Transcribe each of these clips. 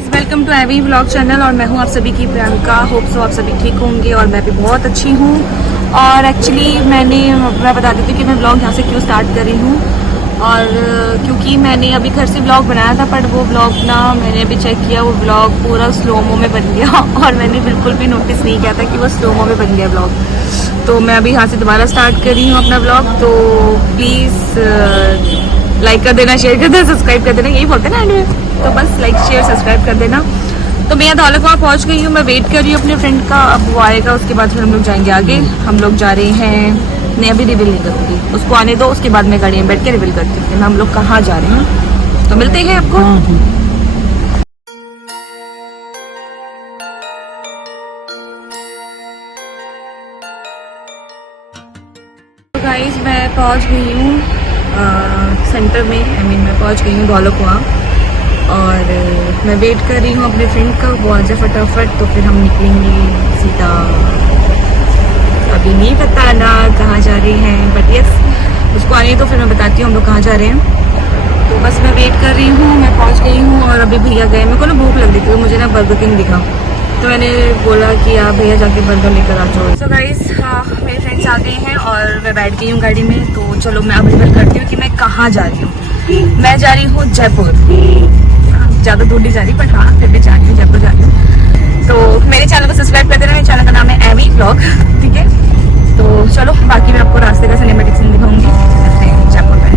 Guys, welcome to AV vlog channel और मैं हूं आप सभी की प्रियंका। होप सो आप सभी ठीक होंगे और मैं भी बहुत अच्छी हूं। और एक्चुअली मैं बता देती हूँ कि मैं व्लॉग यहाँ से क्यों स्टार्ट कर रही हूँ। और क्योंकि मैंने अभी घर से व्लॉग बनाया था, बट वो व्लॉग ना मैंने अभी चेक किया, वो व्लॉग पूरा स्लोमो में बन गया और मैंने बिल्कुल भी नोटिस नहीं किया था कि वो स्लोमो में बन गया व्लॉग। तो मैं अभी यहाँ से दोबारा स्टार्ट कर रही हूँ अपना व्लॉग। तो प्लीज़ लाइक कर देना, शेयर कर देना, सब्सक्राइब कर देना, यही बोलते हैं ना एंड में। तो बस लाइक शेयर सब्सक्राइब कर देना। तो मैं यहाँ दौलतपुर पहुँच गई हूँ, मैं वेट कर रही हूँ अपने फ्रेंड का। अब वो आएगा, उसके बाद फिर हम लोग जाएंगे आगे। हम लोग जा रहे हैं, मैं अभी रिवील नहीं करूँगी, उसको आने दो, उसके बाद मैं गाड़ी में बैठ के रिवील करती हूँ मैं हम लोग कहाँ जा रहे हैं। तो मिलते हैं आपको। तो गाइस, मैं पहुँच गई हूँ सेंटर में। मैं पहुँच गई हूँ दौलतपुर और मैं वेट कर रही हूँ अपने फ्रेंड का, वो आ जाए फटाफट तो फिर हम निकलेंगे सीधा। अभी नहीं पता ना कहाँ जा रहे हैं, बट यस उसको आने तो फिर मैं बताती हूँ हम लोग कहाँ जा रहे हैं। तो बस मैं वेट कर रही हूँ, मैं पहुँच गई हूँ और अभी भैया गए। मेरे को ना भूख लग रही थी, मुझे ना बर्गर किंग दिखा, तो मैंने बोला कि आप भैया जाके बर्गर लेकर आ जाओ। सो गाइस, मेरे फ्रेंड्स आ गए हैं और मैं बैठ गई हूँ गाड़ी में। तो चलो मैं अब रिवील करती हूँ कि मैं कहाँ जा रही हूँ। मैं जा रही हूँ जयपुर, ज़्यादा दूर नहीं जा रही, बट हाँ फिर भी जा रही हूँ, जयपुर जा रही हूँ। तो मेरे चैनल को सब्सक्राइब कर देना, मेरे चैनल का नाम है एवी व्लॉग, ठीक है। तो चलो बाकी मैं आपको रास्ते का सिनेमैटिक्स दिखाऊंगी जयपुर में।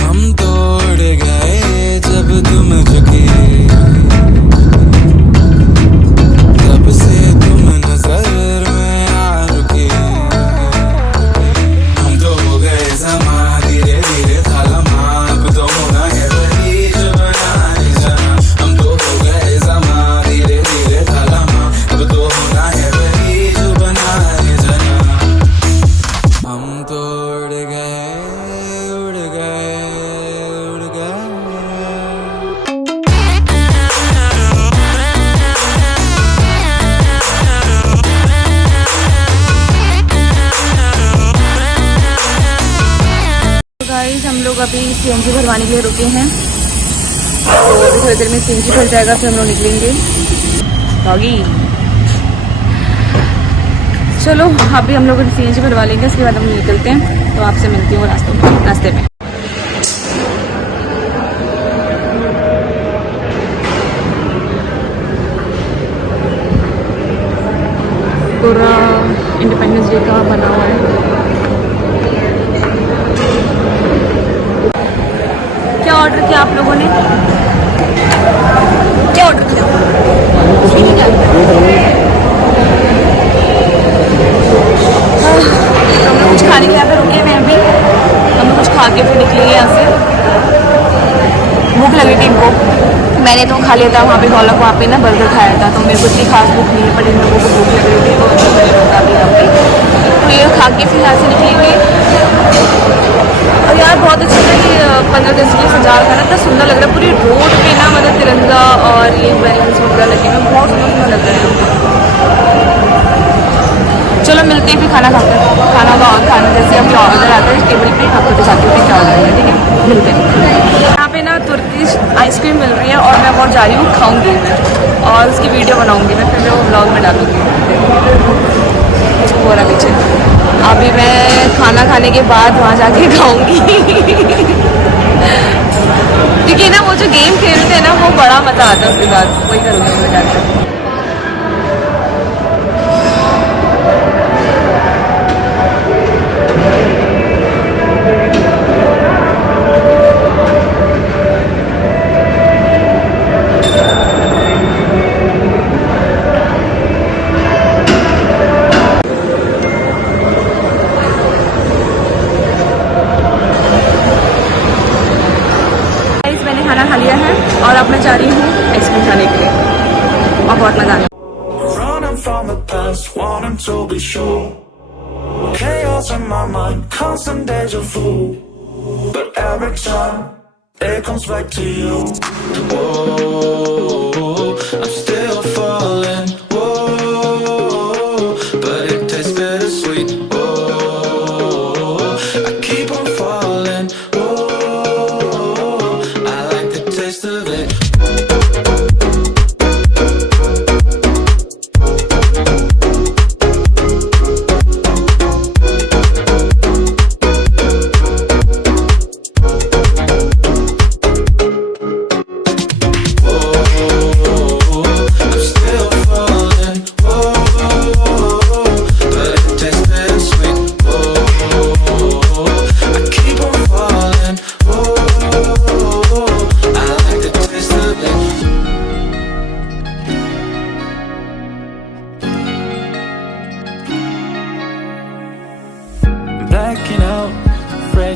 हम तोड़ गए जब तुम झुके, तब से तुम नजर में आ रुके। हम तो हो गए समा, धीरे धीरे था लम्हा, अब तो होना है वही जो बनाए जाना। हम तो हो गए समा, धीरे धीरे था लम्हा, अब तो होना है वही जो बनाए जाना। हम तो उड़ गए, उड़ गए, उड़ गए। गाइस, हम लोग अभी सीएनजी भरवाने के लिए रुके हैं, तो अभी थोड़ी देर में सीएनजी भर जाएगा, फिर हम लोग निकलेंगे डॉगी। चलो अभी हम लोग सीएनजी भरवा लेंगे, उसके बाद हम निकलते हैं। तो आपसे मिलती हूँ रास्ते में। पूरा इंडिपेंडेंस डे का बना हुआ है। क्या ऑर्डर किया आप लोगों ने? क्या ऑर्डर किया? हम लोग कुछ खाने के लिए यहाँ पे रुके हुए हैं अभी। हम लोग कुछ खा के फिर निकलेंगे यहाँ से। भूख लगी थी इनको, मैंने तो खा लिया था वहाँ पे दौलत, वहाँ पे ना बर्गर खाया था, तो मेरे को इतनी खास भूख नहीं है, पर इन लोगों को भूख लग रही थी तो मैंने रोका भी यहाँ पे। तो ये खा के फिर यहाँ से निकलेंगे। और यार बहुत अच्छा था ये 15 अगस्त की सजा का ना, इतना सुंदर लग रहा है पूरी रोड पे ना, मतलब तिरंगा और ये बैलून्स वगैरह लगे हुए, बहुत सुंदर लग रहा है। चलो मिलते हैं फिर खाना खाना जैसे हम ऑर्डर आता है टेबल पे, आपको दिखाती हूँ क्या ऑर्डर है, ठीक है। मिलते हैं। यहाँ पे ना तुर्किश आइसक्रीम मिल रही है और मैं बहुत जा रही हूँ, खाऊंगी मैं और उसकी वीडियो बनाऊंगी मैं, फिर मैं वो ब्लॉग में डालूंगी। पूरा पीछे अभी मैं खाना खाने के बाद वहाँ जाके खाऊंगी क्योंकि ना वो जो गेम खेलते हैं ना, वो बड़ा मज़ा आता है, उसके बाद वही करूँगी मैं जाकर। खाना खा लिया है और अब मैं जा रही हूँ आइसक्रीम खाने के लिए और बहुत मजा आ रहा है। Running from the past, wanting to be sure. Chaos in my mind, constant deja vu. But every time it comes back to you. Whoa, I'm still falling. Whoa, but it tastes bittersweet.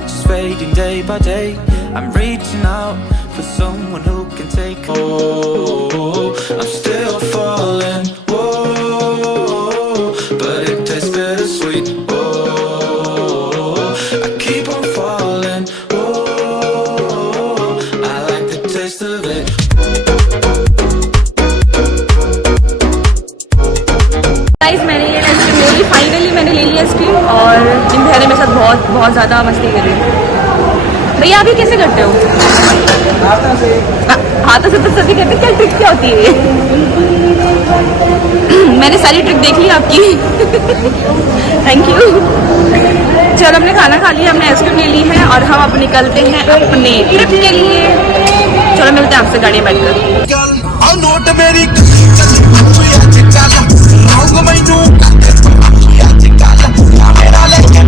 pictures fading day by day. I'm reaching out for someone who can take. Oh, I'm still falling. Whoa, but it tastes bittersweet. Oh, I keep on falling. Oh, I like the taste of it. Guys मैंने ये ice cream ले ली, finally मैंने ले ली ice cream और इन भैया ने मेरे साथ बहुत ज़्यादा मस्ती करी। भैया आप ये कैसे करते हो? हाथों से तो सभी करते, क्या ट्रिक क्या होती है? मैंने सारी ट्रिक देख ली आपकी। Thank you. चलो हमने खाना खा लिया, हमने आइसक्रीम ले ली है और हम अब निकलते हैं अपने ट्रिप के लिए। चलो मिलते हैं आपसे गाड़ी में बैठकर। नोट मेरी रंग मैनू मेरा लेके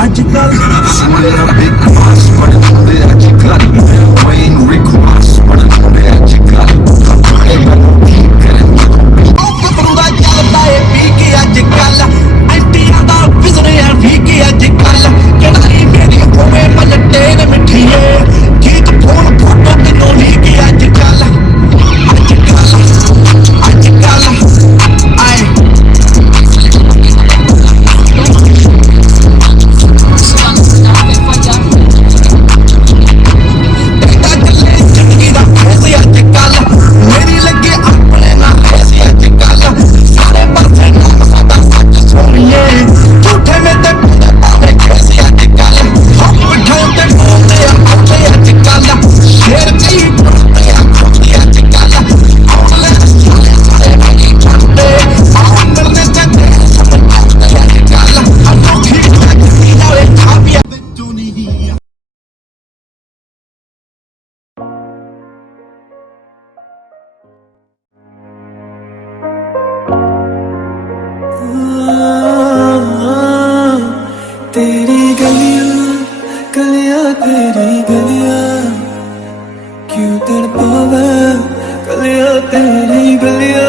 अजकल सोनिया बिकवास पढ़ते अजकल वैन रिक्वास पढ़ते अजकल पतरूदा चलदा है पी के अजकल एंटियां दा बिजने है पी के अजकल कढ़ाई मेरी होवे मलटे ने मिठिए गीत फोन फोटो किनो ली के अजकल आए तेरी गलियां तेरी गलियां क्यों तड़पावे गलियां तेरी गलियां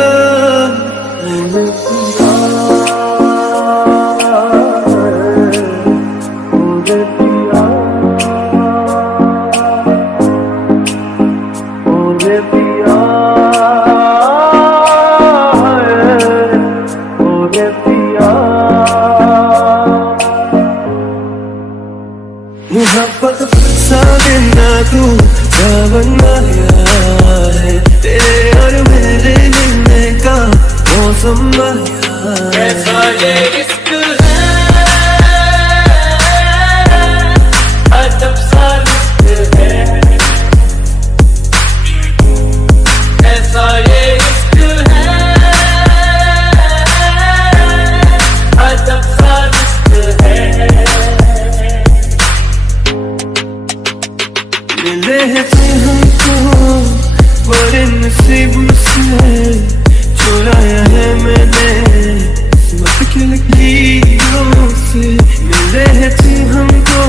मोहब्बत सा देना तू बनाया है तेरे और मेरे मिलने का मौसम आया ऐसा ये इश्क है अजब सा इश्क है ऐसा ये इश्क है अजब सा इश्क है मिले थे हमको बड़े नसीब से चुराया है मैंने किस्मत की लकीरों से मिले थे हमको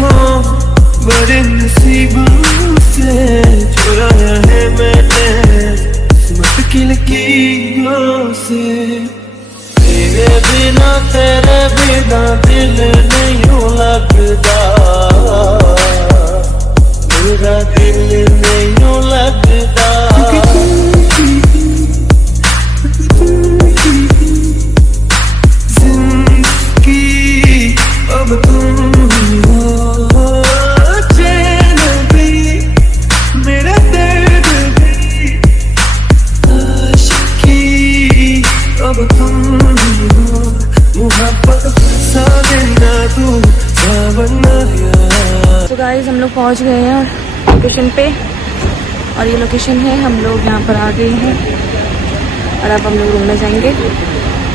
बड़े नसीब से चुराया है मैंने किस्मत की लकीरों से तेरे बिना दिल नहीं लगता मेरा दिल नहीं लगता जिंदगी अब तुम ही हो चैन भी मेरा दर्द भी आशिकी अब तुम ही हो मोहब्बत सा देना तू बनाया। तो गाइस हम लोग पहुंच गए हैं लोकेशन पे और ये लोकेशन है, हम लोग यहाँ पर आ गए हैं और अब हम लोग रूम में जाएंगे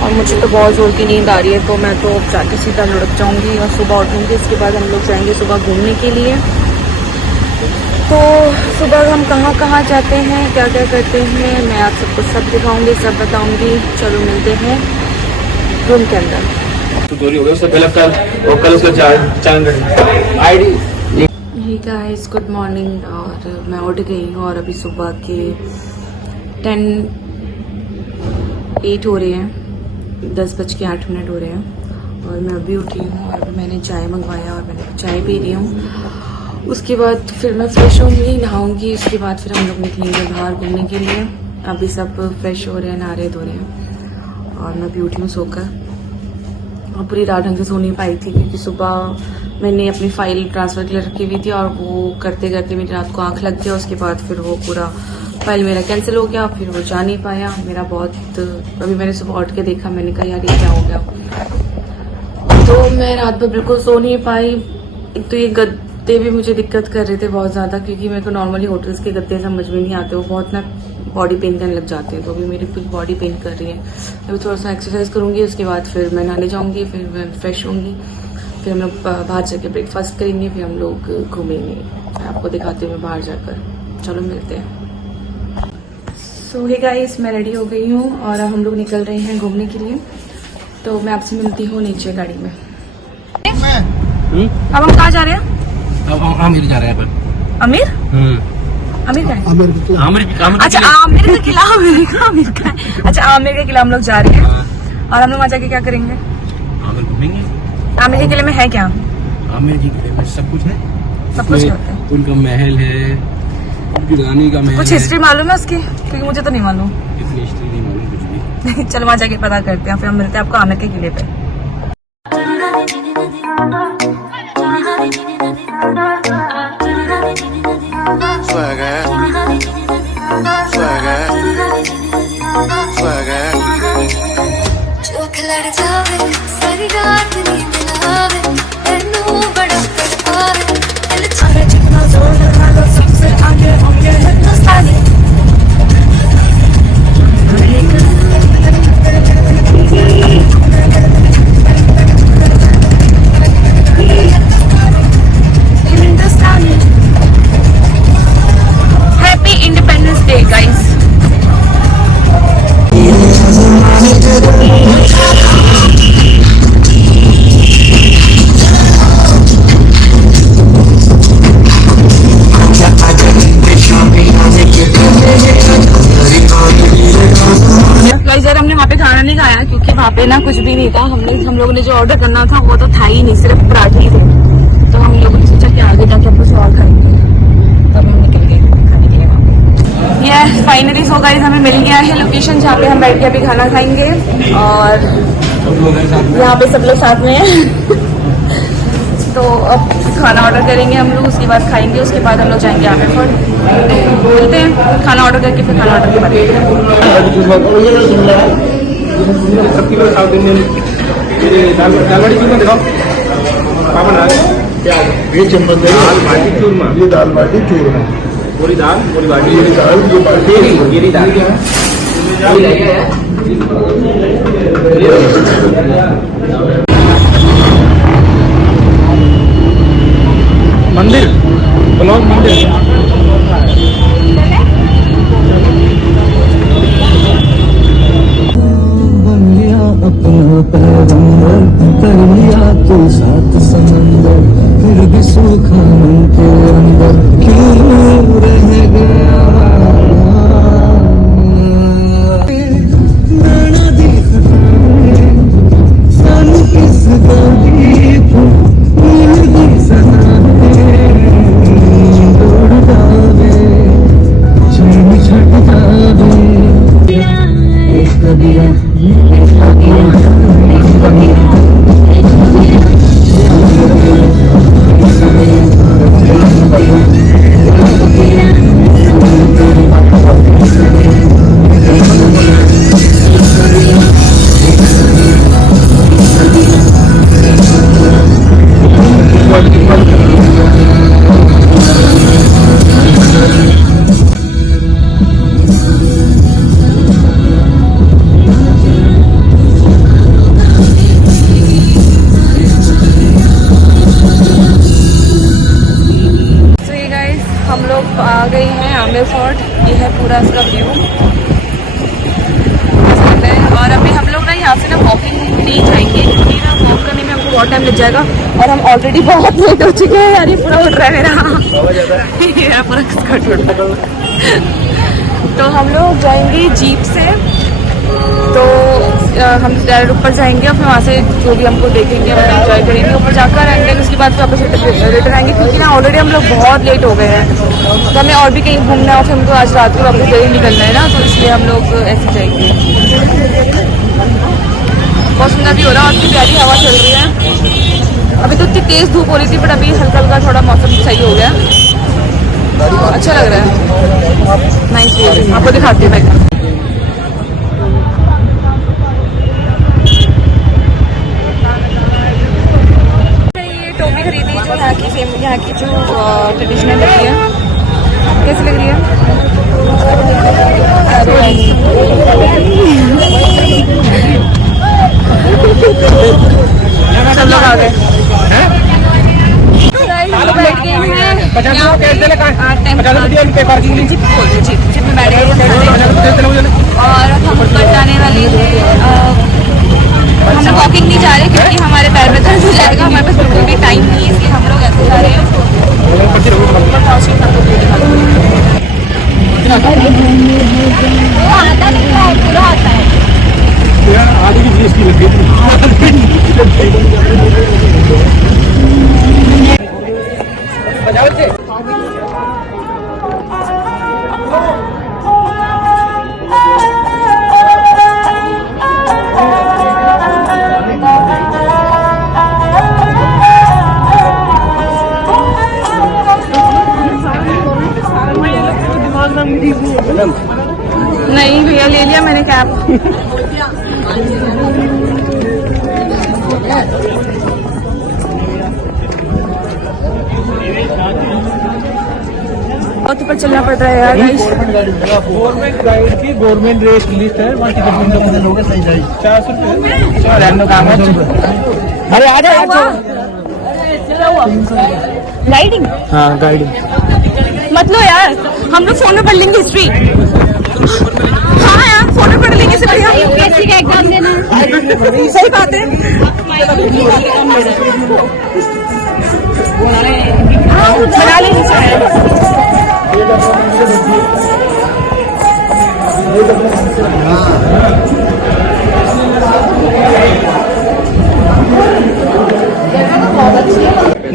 और मुझे तो बहुत ज़ोर की नींद आ रही है तो मैं तो जाके सीधा लुढ़क जाऊँगी और सुबह उठूँगी। इसके बाद हम लोग जाएंगे सुबह घूमने के लिए। तो सुबह हम कहाँ कहाँ जाते हैं, क्या क्या करते हैं, मैं आप सबको सब दिखाऊँगी, सब बताऊँगी। चलो मिलते हैं रूम के अंदर। चोरी हो गया उससे पहले कल और कल उसका चांद आईडी। हे गाइस गुड मॉर्निंग और मैं उठ गई हूँ और अभी सुबह के 8 हो रहे हैं, 10:08 हो रहे हैं और मैं अभी उठी हूँ और मैंने चाय मंगवाया और मैंने चाय पी रही हूँ। उसके बाद फिर मैं फ्रेश होंगी, नहाऊंगी, उसके बाद फिर हम लोग निकलेंगे बाहर घूमने के लिए। अभी सब फ्रेश हो रहे हैं, नहा रहे धो रहे हैं और मैं भी उठी हूँ सोकर और पूरी रात ढंग से सो नहीं पाई थी क्योंकि सुबह मैंने अपनी फाइल ट्रांसफ़र के लिए रखी हुई थी और वो करते करते मेरी रात को आँख लग गया। उसके बाद फिर वो पूरा फाइल मेरा कैंसिल हो गया, फिर वो जा नहीं पाया मेरा बहुत। अभी मैंने सुबह उठ के देखा, मैंने कहा यार ये क्या हो गया। तो मैं रात भर बिल्कुल सो नहीं पाई। एक तो ये गद्दे भी मुझे दिक्कत कर रहे थे बहुत ज़्यादा क्योंकि मेरे को नॉर्मली होटल्स के गद्दे समझ में नहीं आते, वो बहुत ना बॉडी पेन करने लग जाते हैं। तो अभी मेरी कुछ बॉडी पेन कर रही है। अभी थोड़ा सा एक्सरसाइज करूँगी, उसके बाद फिर मैं नहाने जाऊँगी, फिर मैं फ्रेश होंगी, फिर हम लोग बाहर जाके ब्रेकफास्ट करेंगे, फिर हम लोग घूमेंगे। आपको दिखाते हुए बाहर जाकर, चलो मिलते हैं। सो हे गाइस, मैं रेडी हो गई हूँ और हम लोग निकल रहे हैं घूमने के लिए। तो मैं आपसे मिलती हूँ नीचे गाड़ी में। अब हम कहाँ जा रहे हैं? अब आमिर जा रहे हैं अपन। आमिर? आमिर क्या है? आमिर अच्छा आमिर का किला, आमिर का। अच्छा आमिर का किला हम लोग जा रहे हैं और हम लोग वहाँ जाके क्या करेंगे? आमिर घूमेंगे। आमिर के किले में है क्या? आमिर जी किले में सब कुछ है, सब कुछ होता है। उनका महल है, उनकी रानी का महल कुछ है। हिस्ट्री मालूम है उसकी? क्योंकि मुझे तो नहीं मालूम। इतनी हिस्ट्री नहीं मालूम कुछ भी। चलो वहाँ जाके पता करते हैं, फिर हम मिलते हैं आपको आमिर के किले पे। सारी रात नींद ना आवे, मैनू बड़ा तड़पावे, दिल छाड़ा जितना जोर लगा लो सबसे आगे होंगे हिंदुस्तानी। Happy independence day guys. हमने वहाँ पे खाना नहीं खाया क्योंकि वहाँ पे ना कुछ भी नहीं था। हम लोगों ने जो ऑर्डर करना था वो तो था ही नहीं, सिर्फ पराठे ही थे। तो हम लोगों ने सोचा कि आगे जाके कुछ और खाएंगे, तब हम निकल गए खाने के लिए वहाँ पे। ये फाइनली सो गाइस हमें मिल गया है लोकेशन जहाँ पे हम बैठ के अभी खाना खाएंगे और यहाँ पे सब लोग साथ में हैं। तो अब खाना ऑर्डर करेंगे हम लोग, उसके बाद खाएंगे, उसके बाद हम लोग जाएंगे यहाँ पे फिर बोलते हैं खाना ऑर्डर करके फिर खाना ऑर्डर के बाद साउथ इंडियन दाल बाटी चूरमा दिखाओ। ये चम्मच दाल बाटी चूरमा, ये दाल बाटी चूरमा, पूरी दाल पूरी बाटी, ये दाल ये बाटी ये दाल क्या है? मंदिर ब्लॉक मंदिर बन लिया अपना पैगंबर, कर लिया तू साथ समंदर, फिर भी सूखा मन के अंदर क्यों रह गया। नाना दिख सन किस गली को मिल गई सना दौड़ जावे चैन छट जावे। आ गई हैं आमिर फोर्ट। ये है पूरा इसका व्यू और अभी हम लोग ना यहाँ से ना वॉकिंग नहीं जाएंगे क्योंकि ना वॉक करने में हमको बहुत टाइम लग जाएगा और हम ऑलरेडी बहुत लेट हो चुके हैं। यार ये पूरा उठ रहा है मेरा पूरा स्कर्ट उठ रहा है। तो हम लोग जाएंगे जीप से तो हम डायरेक्ट ऊपर जाएंगे और फिर वहाँ से जो भी हमको देखेंगे हम एंजॉय करेंगे ऊपर जाकर, एंड देन उसके बाद फिर वापस रिटर्न आएंगे, क्योंकि ना ऑलरेडी हम लोग बहुत लेट हो गए हैं, तो हमें और भी कहीं घूमना है और फिर हमको आज रात को वापस जल्दी निकलना है ना, तो इसलिए हम लोग ऐसे जाएंगे। बहुत सुंदर भी हो रहा है और इतनी प्यारी हवा चल रही है। अभी तो इतनी तेज़ धूप हो रही थी, बट अभी हल्का हल्का थोड़ा मौसम सही हो गया, अच्छा लग रहा है। नाइस व्यू, आपको दिखाती हूँ मैं। यहाँ की जो ट्रेडिशनल लग रही है, कैसी लग रही है? सब लोग आ गए, बैठ गए हैं जिप में बैठ गए और हम ऊपर जाने वाले हैं। हम लोग वॉकिंग नहीं जा रहे क्योंकि हमारे पैर में दर्द हो जाएगा, हमारे पास बिल्कुल भी टाइम नहीं है, इसलिए हम लोग ऐसे जा रहे हैं। आगे की जीएसटी लग गई। नहीं भैया, ले लिया मैंने कैब। बहुत ऊपर चलना पड़ रहा है यार। गवर्नमेंट गाइड की गवर्नमेंट रेट लिस्ट है, वहाँ टिकट मिलता है 400 रुपये। अरे आ जाओ। गाइडिंग? हाँ गाइडिंग मत लो यार, हम लोग फोन में पढ़ लेंगे हिस्ट्री। हाँ यार, फोन में पढ़ लेंगे, से बढ़िया यूपीएससी का एग्जाम देना है। सही बात है। बना लेंगे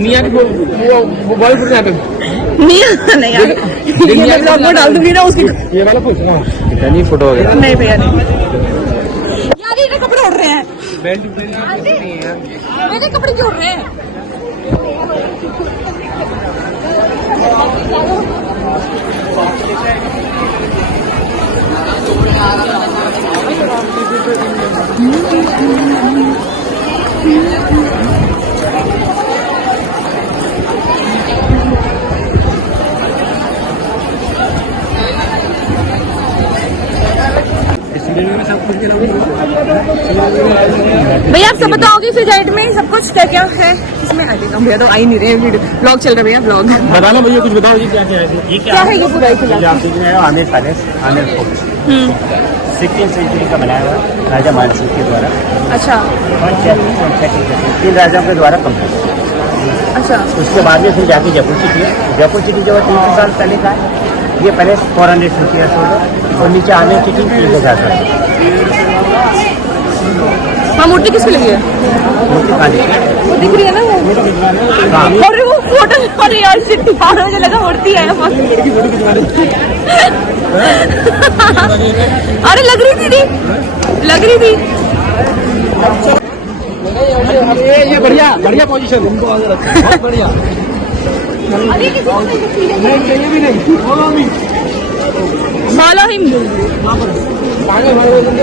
मियाँ की वो बॉलीवुड यहाँ पे नहीं यार, ये ब्लॉग में डाल दूंगी ना उसकी। ये वाला पूछना नहीं फोटो वगैरह नहीं भैया नहीं यार, ये कपड़े उड़ रहे हैं, बेल्ट मेरे कपड़े क्यों उड़ रहे हैं? भैया आप सब बताओगे फिर साइड में सब कुछ क्या क्या है इसमें? आ जाएगा भैया, तो आ ही नहीं रहे, वीडियो ब्लॉग चल रहा है भैया, ब्लॉग बता लो भैया, कुछ बताओ जी क्या क्या है? क्या है ये पूरा किला? आप देख रहे हो आमिर पैलेस, आमिर फोर्ट 16वीं सेंचुरी का बनाया हुआ राजा मान सिंह के द्वारा। अच्छा और 3 राजाओं के द्वारा कंप्लीट। अच्छा, उसके बाद में फिर जाके जयपुर सिटी है। जयपुर सिटी जो 300 साल पहले का है। ये पैलेस 450 ईयर्स ओल्ड है और नीचे आमिर सिटी 3000 साल। हाँ, मूर्ति किसकी लगी है? मूर्ति खाली वो दिख रही है ना वो? अरे वो फोटो, अरे यार शिट, मुझे लगा मूर्ति है। अरे लग रही थी, लग रही थी। ये बढ़िया बढ़िया पोजीशन, बहुत बढ़िया। नहीं भी नहीं मालो हिम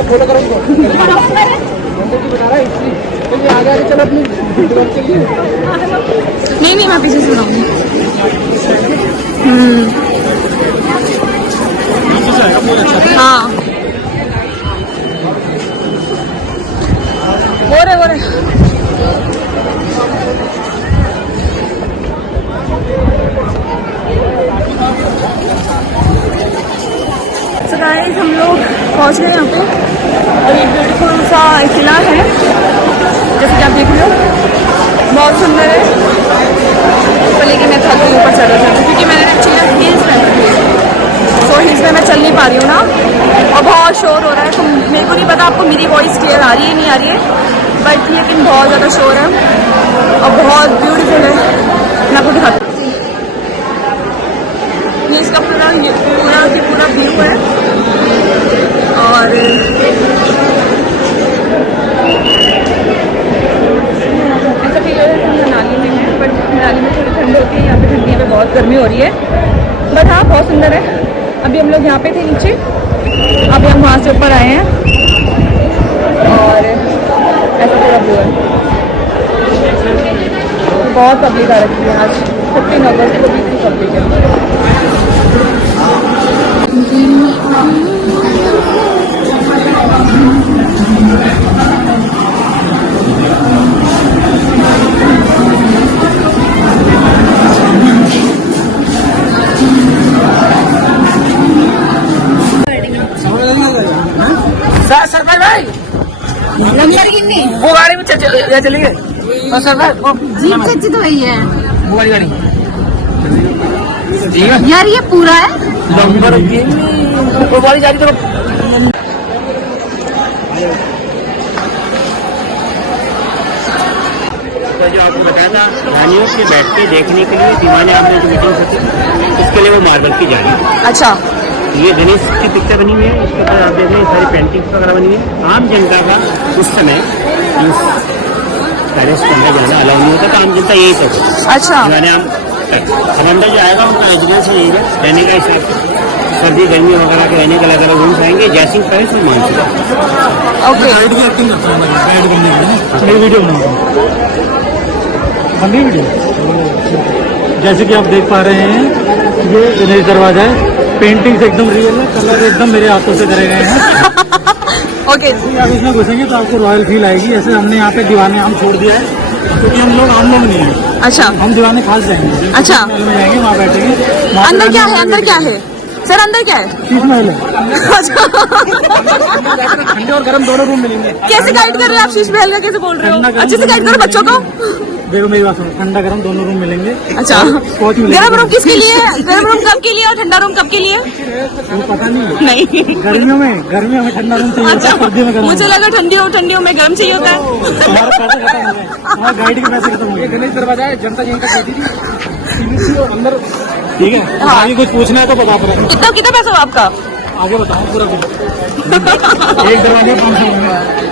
फॉलो करो उसको। आगे आगे चलो अपनी नहीं मैं पीछे सुनाऊंगी। हाँ हो रहे गाइस, हम लोग पहुंच गए यहाँ पे और एक ब्यूटीफुल सा किला है, जैसे कि आप देख रहे हो, बहुत सुंदर है। ऊपर लेके मैं थक गई ऊपर चढ़ रहा था क्योंकि मैंने एक्चुअली हिल्स में सो हिल्स में मैं चल नहीं पा रही हूँ ना, और बहुत शोर हो रहा है। तो मेरे को नहीं पता आपको मेरी वॉइस क्लियर आ रही है नहीं आ रही है, बट लेकिन बहुत ज़्यादा शोर है और बहुत ब्यूटीफुल है। मैं आपको दिखाती हूँ, ये इसका पूरा व्यू है। और ऐसा फील हो रहा है हम मनाली में हैं, बट मनाली में थोड़ी ठंड होती है, यहाँ पे ठंडी में बहुत गर्मी हो रही है। बट हाँ बहुत सुंदर है। अभी हम लोग यहाँ पे थे नीचे, अभी हम वहाँ से ऊपर आए हैं और ऐसा पूरा व्यू है। बहुत पब्लिक आ रखी है आज 15 अगस्त को भी पब्लिक है। सर भाई वो गाड़ी में चलेंगे सर भाई जीप से अच्छी तो वही है वो गाड़ी यार, ये पूरा है। नंबर वो गाड़ी जा रही तो जो आपको बताया था रानियों से बैठ के देखने के लिए दीवाने आपने जो मीटिंग होती है इसके लिए वो मार्बल की जा रही है। अच्छा, ये गणेश की पिक्चर बनी हुई है, इसके ऊपर आप देख रहे हैं सारी पेंटिंग्स वगैरह बनी हुई है। आम जनता का उस समय इस पैलेस के अंदर जाना अलाउ नहीं होता था, आम जनता यही तक अच्छा, दीवाने आम अंदर जो आएगा उनका रेजिडेंस रहेगा रहने का हिसाब से, सर्दी गर्मी वगैरह के रहने का अलग अलग रूम्स आएंगे। जैसिंग पैलेस और मानसिका ओके। गाइड की एक्टिंग करता हूँ मैं, गाइड करने के लिए मेरी वीडियो बनाऊँ बन रही वीडियो। जैसे कि आप देख पा रहे हैं ये गणेश दरवाजा है, पेंटिंग्स एकदम रियल है, कलर एकदम मेरे हाथों से करे गए हैं। ओके, आप इसमें घुसेंगे तो आपको रॉयल फील आएगी। ऐसे हमने यहाँ पे दीवाने आम छोड़ दिया है क्योंकि हम लोग आम लोग नहीं है, अच्छा, हम दीवाने खास जाएंगे। अच्छा। महल में जाएंगे, वहाँ बैठेंगे। अंदर क्या है? अंदर क्या है सर? अंदर क्या है? शीश महल है, अच्छा, ठंडे और गर्म दोनों रूम मिलेंगे। कैसे गाइड कर रहे हैं आप? शीश महल का कैसे बोल रहे हो? अच्छे से गाइड करो बच्चों को। देखो मेरी बात सुनो, ठंडा गर्म दोनों रूम मिलेंगे। अच्छा, स्कॉच मिलेगी। गर्म रूम किसके लिए है? गर्म रूम कब के लिए और ठंडा रूम कब के लिए? वो पता नहीं है। नहीं, गर्मियों में ठंडा रूम चाहिए होता है, सर्दियों में गर्म। मुझे लगा ठंडियों में गर्म चाहिए होता है। हमारे पैसे खत्म हो गए, हमारे गाइड के पैसे खत्म हो गए। गणेश दरवाजा है, जनता यहीं तक बैठी थी अंदर। ठीक है, आगे कुछ पूछना है तो बता पड़ा। कितना पैसा हुआ आपका? आगे बताओ पूरा कुछ। एक दरवाजे 500 होंगे।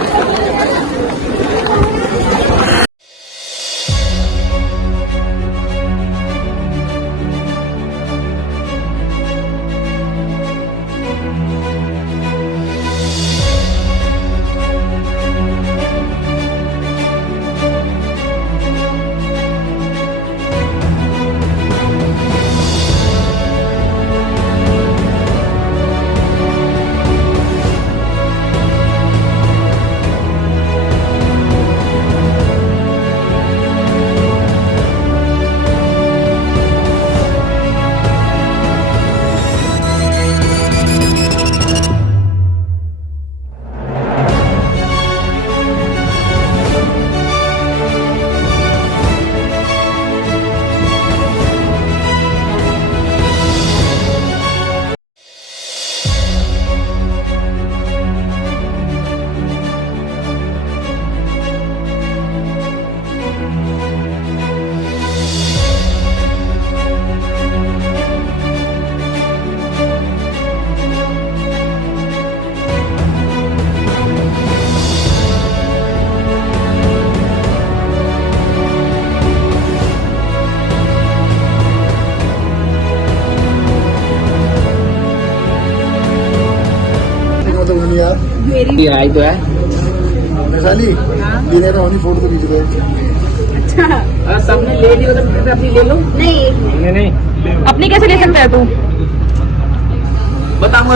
मेरी राय तो है वैशाली दीने में अपनी फोटो तो खींच दो। सबने ले लियो तो फिर अपनी ले लो। नहीं अपनी कैसे ले सकता है तू? बताऊंगा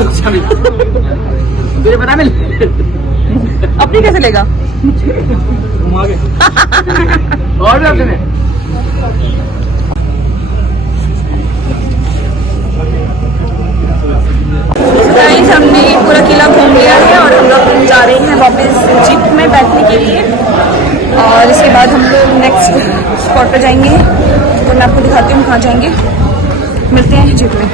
तुझे पता मिल अपनी कैसे लेगा? और भी अपने गाइस हमने पूरा किला घूम लिया है और हम लोग जा रहे हैं वापस जीप में बैठने के लिए, और इसके बाद हम लोग नेक्स्ट स्पॉट पर जाएंगे। तो मैं आपको दिखाती हूँ कहाँ जाएंगे। मिलते हैं जीप में।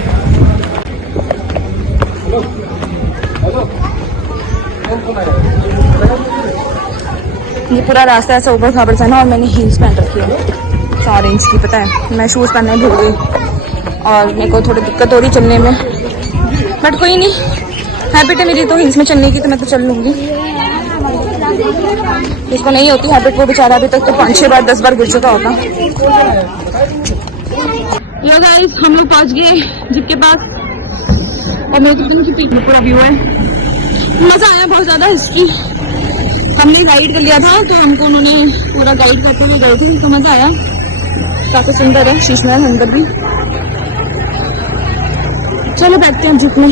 ये पूरा रास्ता ऐसा ऊबड़ खाबड़ था ना, और मैंने हील्स पहन रखी है 4 इंच की, पता है मैं शूज़ पहनना भूल गई और मेरे को थोड़ी दिक्कत हो रही चलने में, बट कोई नहीं, हैबिट है मेरी तो हील्स में चलने की, तो मैं तो चल लूँगी। जिसको नहीं होती हैबिट वो बेचारा अभी तक तो 5-6 बार 10 बार गिर चुका होगा। यो गाइस, हम लोग पहुँच गए जिप के पास और मेरे को की पीक में पूरा व्यू है। मज़ा आया बहुत ज़्यादा। इसकी हमने गाइड कर लिया था तो हमको उन्होंने पूरा गाइड करते हुए गए थे, तो मज़ा आया। काफ़ी सुंदर है शीश महल अंदर भी। चलो बैठते हैं जीप में।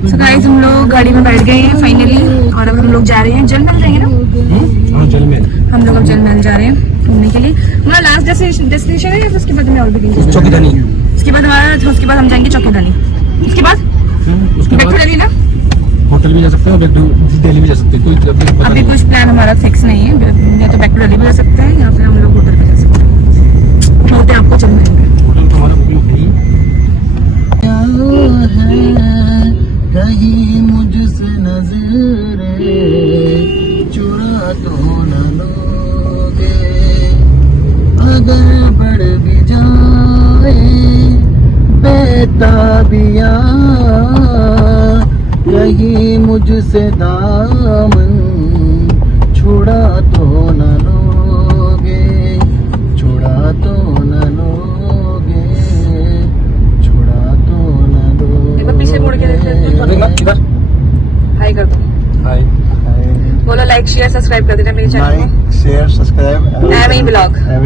So guys, हम लोग गाड़ी में बैठ गए हैं फाइनली, और अब हम लोग जा रहे हैं जल महल जाएंगे ना। जल महल हम लोग अब जल महल जा रहे हैं घूमने के लिए। हमारा लास्ट डेस्टिनेशन है या फिर उसके बाद में और भी कहीं? चौकीदानी। उसके बाद हम जाएंगे चौकीदानी। उसके बाद बैक टू दिल्ली ना, होटल भी जा सकते हैं, दिल्ली भी जा सकते हैं, कोई अभी कुछ प्लान हमारा फिक्स नहीं है। या तो बैक टू दिल्ली भी जा सकते हैं या फिर हम लोग होटल भी जा सकते हैं। होते आपको जल महल में। होटल तो हमारा बुकिंग नहीं है, कहीं मुझसे नजरें चुरा तो न लोगे, अगर बढ़ भी जाए बेताबिया, कहीं मुझसे दामन छुड़ा तो न लोगे, छुड़ा तो न लोगे, छुड़ा तो न लोगे। पीछे मुड़ के देखते हाय कर दो। हाय। बोलो लाइक शेयर सब्सक्राइब कर देना मेरे चैनल को। लाइक शेयर सब्सक्राइब एवी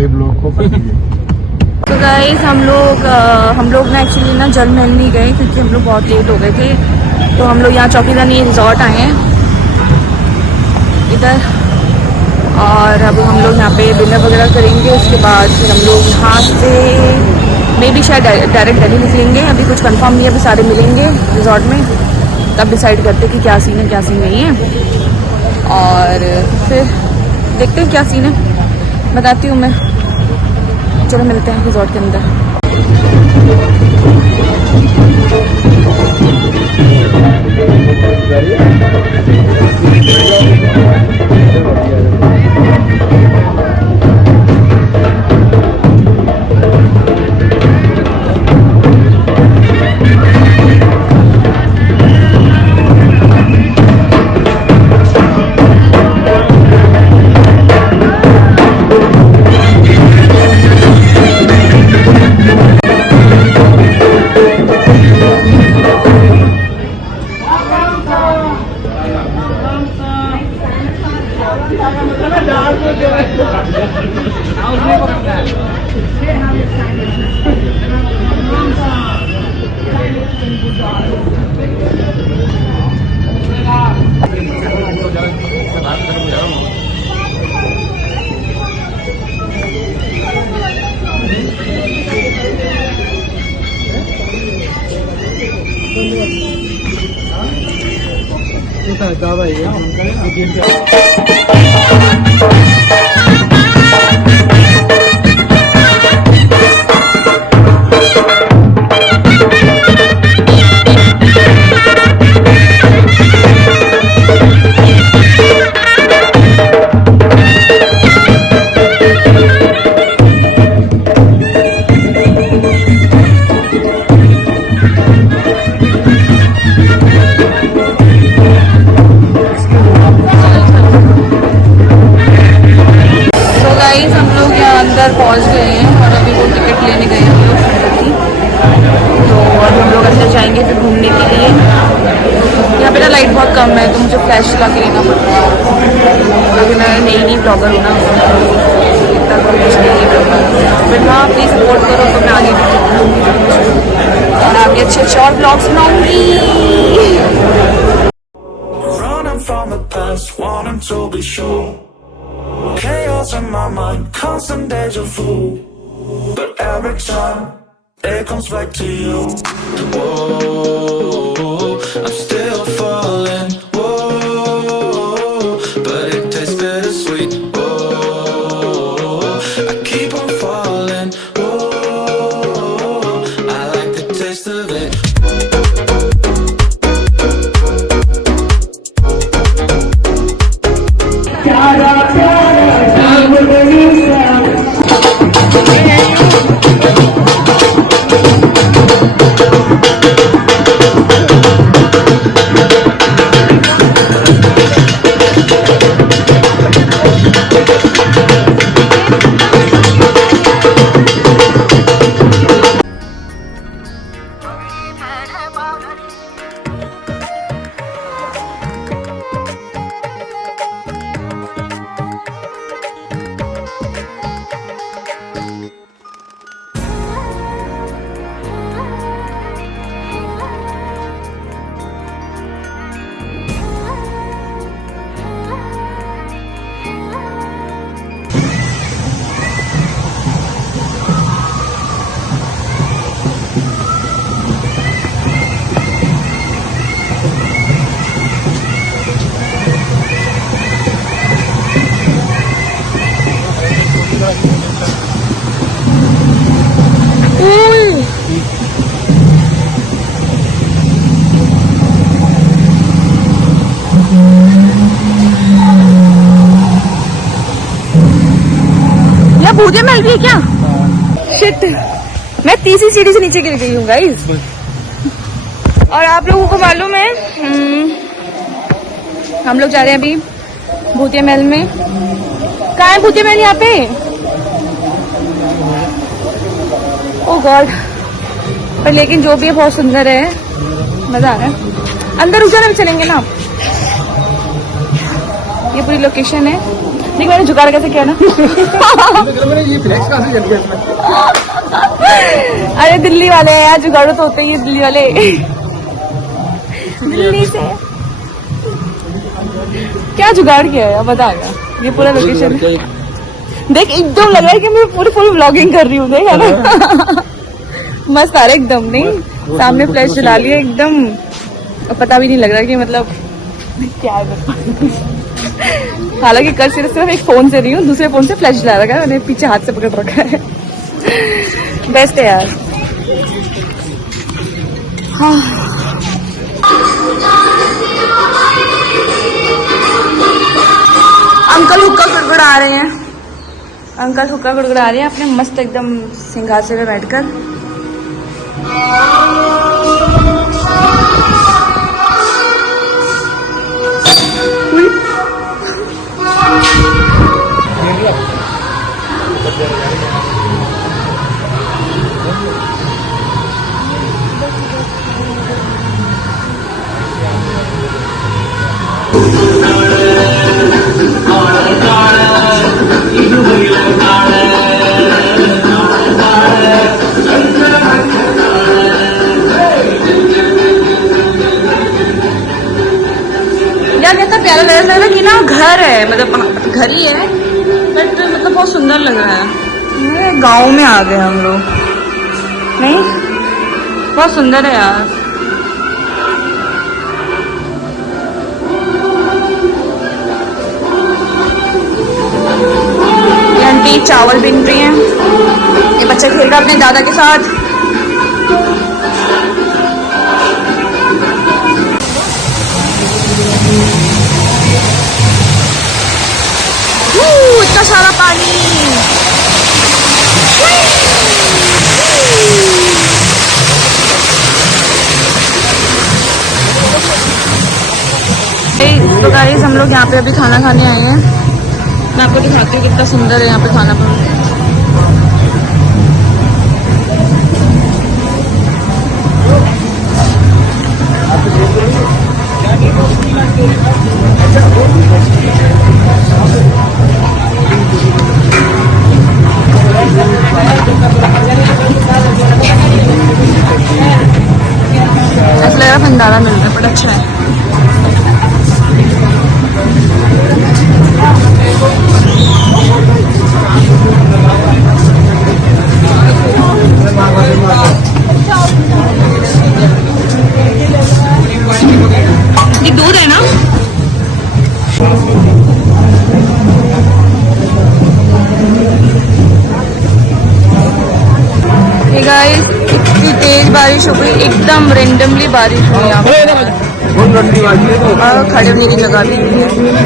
ब्लॉग को कर दीजिए। तो गाइस, हम लोग ना एक्चुअली ना जल महल नहीं गए क्योंकि हम लोग बहुत लेट हो गए थे। तो हम लोग यहाँ चौकीदानी रिजॉर्ट आए हैं इधर, और अब हम लोग यहाँ पे डिनर वगैरह करेंगे। उसके बाद फिर हम लोग यहाँ से मे बी शायद डायरेक्ट दिल्ली निकलेंगे। अभी कुछ कंफर्म नहीं है, अभी सारे मिलेंगे रिजॉर्ट में, तब डिसाइड करते कि क्या सीन है क्या सीन नहीं है, और फिर देखते हैं क्या सीन है, बताती हूँ मैं। चलो मिलते हैं रिजॉर्ट के अंदर। पहुंच गए हैं और अभी वो टिकट लेने गए हैं हम लोग की। तो अब हम लोग अंदर जाएंगे फिर घूमने के लिए। यहाँ पे ना लाइट बहुत कम है तो मुझे फ्लैश लगा के लेना पड़ता है क्योंकि मैं नई ब्लॉगर हूँ ना, इतना कुछ नहीं है। बट हाँ प्लीज़ सपोर्ट करो तो मैं आगे भी और आगे अच्छे और ब्लॉग्स बनाऊँगी। From the past, wanting to be sure. Chaos in my mind, constant deja vu. But every time it comes back to you. Whoa, I'm still falling. Whoa, but it tastes bittersweet. Whoa, I keep on falling. Whoa, I like the taste of it. है क्या? Shit, मैं तीसरी सीढ़ी से नीचे गिर गई हूँ गाइस। और आप लोगों को मालूम है हम लोग जा रहे हैं अभी भूतिया महल में। कहाँ है भूतिया महल? यहाँ पे। ओह गॉड, पर लेकिन जो भी है बहुत सुंदर है, मजा आ रहा है। अंदर रुक जाना, भी चलेंगे ना। ये पूरी लोकेशन है। देखो मैंने जुगाड़ कैसे किया ना। अरे दिल्ली वाले हैं यार, जुगाड़ू तो होते ही है दिल्ली वाले। दिल्ली से क्या जुगाड़ किया है बताएगा। ये पूरा लोकेशन देख, एकदम लग रहा है कि मैं पूरी फुल व्लॉगिंग कर रही हूँ। देख है ना, मस्त आ रहा है एकदम। नहीं, सामने फ्लैश जला लिया एकदम, और पता भी नहीं लग रहा कि मतलब क्या है। हालांकि कल सिर्फ एक फोन से रही हूँ, दूसरे फोन से फ्लैश जला रखा है मैंने, पीछे हाथ से पकड़ रखा है। बेस्ट है यार। हाँ। अंकल हुक्का गुड़गुड़ा रहे हैं। अंकल हुक्का गुड़गुड़ा रहे हैं अपने मस्त एकदम सिंहासन में बैठकर। प्यारा लग रहा है कि ना घर है, मतलब घर ही है बट मतलब बहुत सुंदर लग रहा है। गांव में आ गए हम लोग। नहीं, बहुत सुंदर है यार। ये आंटी चावल बीन रही हैं, ये बच्चा खेल रहा है अपने दादा के साथ। इतना सारा पानी। तो गाइस हम लोग यहाँ पे अभी खाना खाने आए हैं। मैं आपको दिखाती हूँ कितना सुंदर है यहाँ पे खाना पानी। ऐसा लग रहा भंडारा मिल रहा है, बड़ा अच्छा है। ये दूध है ना? ये गाइस इतनी तेज बारिश हो गई, एकदम रेंडमली बारिश हुई यहाँ पे, और खड़े होने की जगह भी नहीं है।